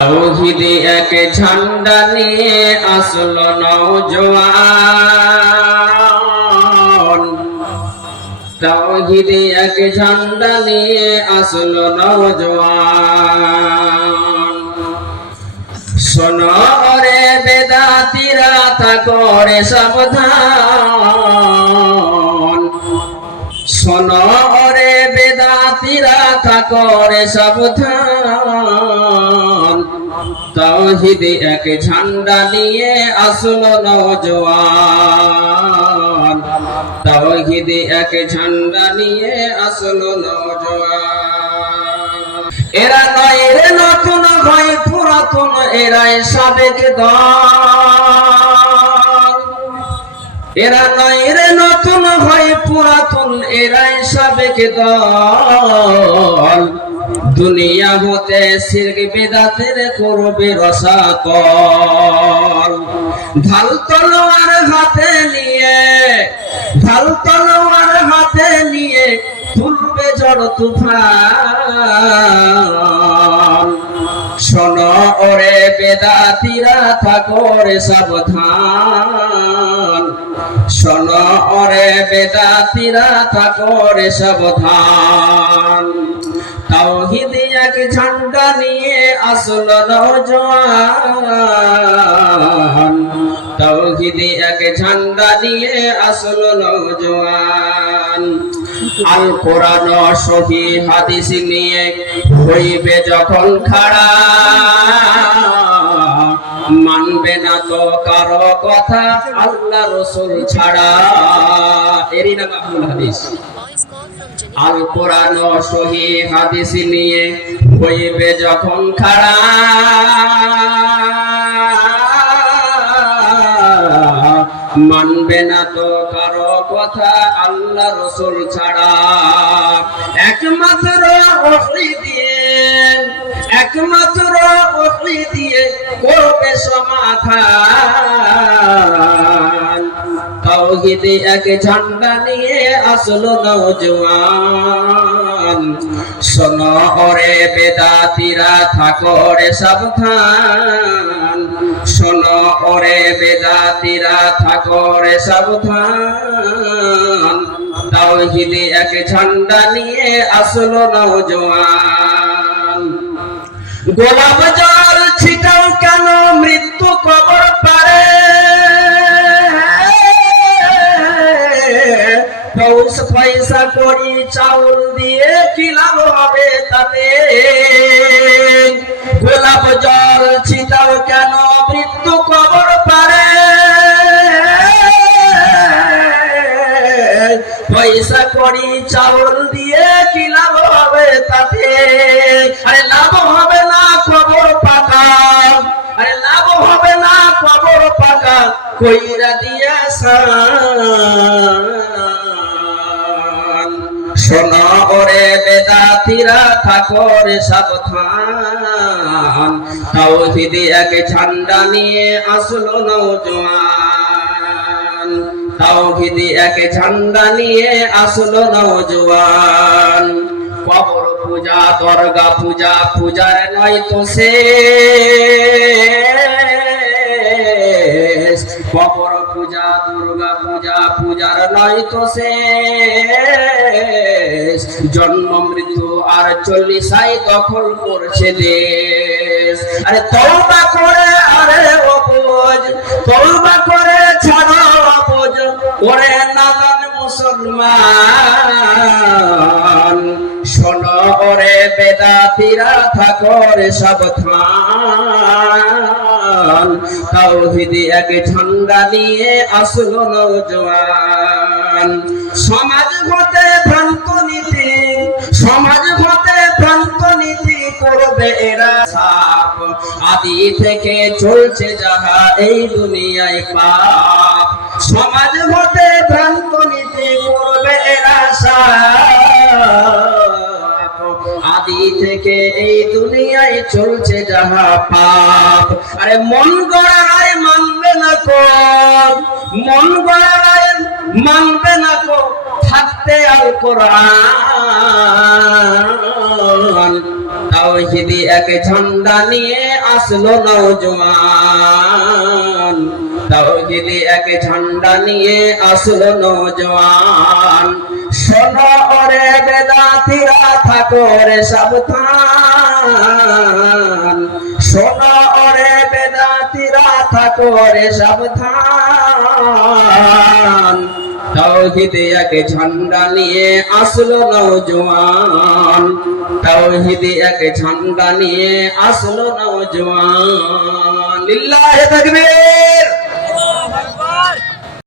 তৌহিদি এক ঝান্ডা নিয়ে আসলো নৌজওয়ান তৌহিদি এক ঝান্ডা নিয়ে আসলো নৌজওয়ান শোনো রে বেদাতিরা তা করে সাবধান। শোনো রে বেদাতিরা তা করে সাবধান। তৌহিদি এক ঝান্ডা নিয়ে আসলো নৌজওয়ান তৌহিদি এক ঝান্ডা নিয়ে আসলো নৌজওয়ান এরা নয় রে নতুন হয় পুরাতন এরাই সাবেক দল। এরা নয় রে নতুন হয় পুরাতন এরাই সাবেক দল। দুনিয়া হতে শিরক বেদাতের করবে রসাতল। ঢাল তলোয়ার হাতে নিয়ে, ঢাল তলোয়ার হাতে নিয়ে তুলবে ঝড় তুফান। শোনো ওরে বেদাতিরা থাকরে সাবধান। শোনো ওরে বেদাতিরা থাকরে সাবধান। তাওহিদি ঝান্ডা নিয়ে আসলো নৌজওয়ান তাওহিদি ঝান্ডা নিয়ে আসলো নৌজওয়ান আল কোরআন সহি হাদিস নিয়ে হইবে যখন খাড়া। মানবে না তো কারও কথা, আল্লাহ রসুল ছাড়া। এরই না মাহমুল হাদিস। আল কোরআন সহি হাদিস নিয়ে হইবে যখন খাড়া। মানবে না তো কারও কথা আল্লাহ রসুল ছাড়া। একমাত্র ওহি দিয়ে, একমাত্র ওহি দিয়ে করবে সমাধান। তৌহিদে এক ঝান্ডা নিয়ে আসলো নৌজওয়ান শোনো ওরে বেদাতিরা থাকরে সাবধান। শোনো ওরে বেদাতিরা থাকরে সাবধান। তৌহিদে এক ঝান্ডা নিয়ে আসলো নৌজওয়ান গোলাপ জল পয়সা করি, চাউল দিয়ে কি লাভ হবে তাতে? গোলাপ জল ছিটাও কেন? মৃত্যু কবর পারে। পয়সা করি, চাউল দিয়ে কি লাভ হবে তাতে? আরে লাভ হবে না খবর পাকা। আরে লাভ হবে না খবর পাকা। কইরা দিয়া সান শোনা ওরে বেদাতিরা থাকরে সাবধান। তাওহিদি এক ঝান্ডা নিয়ে আসলো নৌজওয়ান তাওহিদি এক ঝান্ডা নিয়ে আসলো নৌজওয়ান কবর পূজা, দরগা পূজা, পূজার নয় তো শেষ পূজার নয় তো শেষ। জন্ম, মৃত্যু আর চল্লিশাই দখল করছে দেশ। আরে তওবা করে, আরে অপোজ। তওবা করে, ছাড়ো অপোজ। ওরে নাদান মুসলমান। শোনো ওরে বেদাতিরা থাকরে সাবধান। তাওহিদি এক ঝান্ডা নিয়ে আসলো নৌজওয়ান। সমাজ হতে ভ্রান্ত নীতি, সমাজ হতে ভ্রান্ত নীতি করবে এরা সাপ। আদি থেকে চলছে যাহা এই দুনিয়ায় পাপ। সমাজ হতে ভ্রান্ত নীতি করবে এরা সাপ। আদি থেকে এই দুনিয়ায় চলছে যাহা পাপ। আরে মন গড়ায় মানবে না কো মন গড়ায় মানবে না কো থাকতে আল কোরআন। তাওহিদি এক ঝান্ডা নিয়ে আসলো নওজোয়ান। তাওহিদি এক ঝান্ডা নিয়ে আসলো নওজোয়ান। শোনো ওরে বেদাতিরা থাকো রে সাবধান। শোনো ওরে বেদাতিরা থাকো রে সাবধান। তাওহিদে এক ঝান্ডা নিয়ে আসলো নওজোয়ান। তাওহিদে এক ঝান্ডা নিয়ে আসলো নওজোয়ান। লিল্লাহে তাকবীর!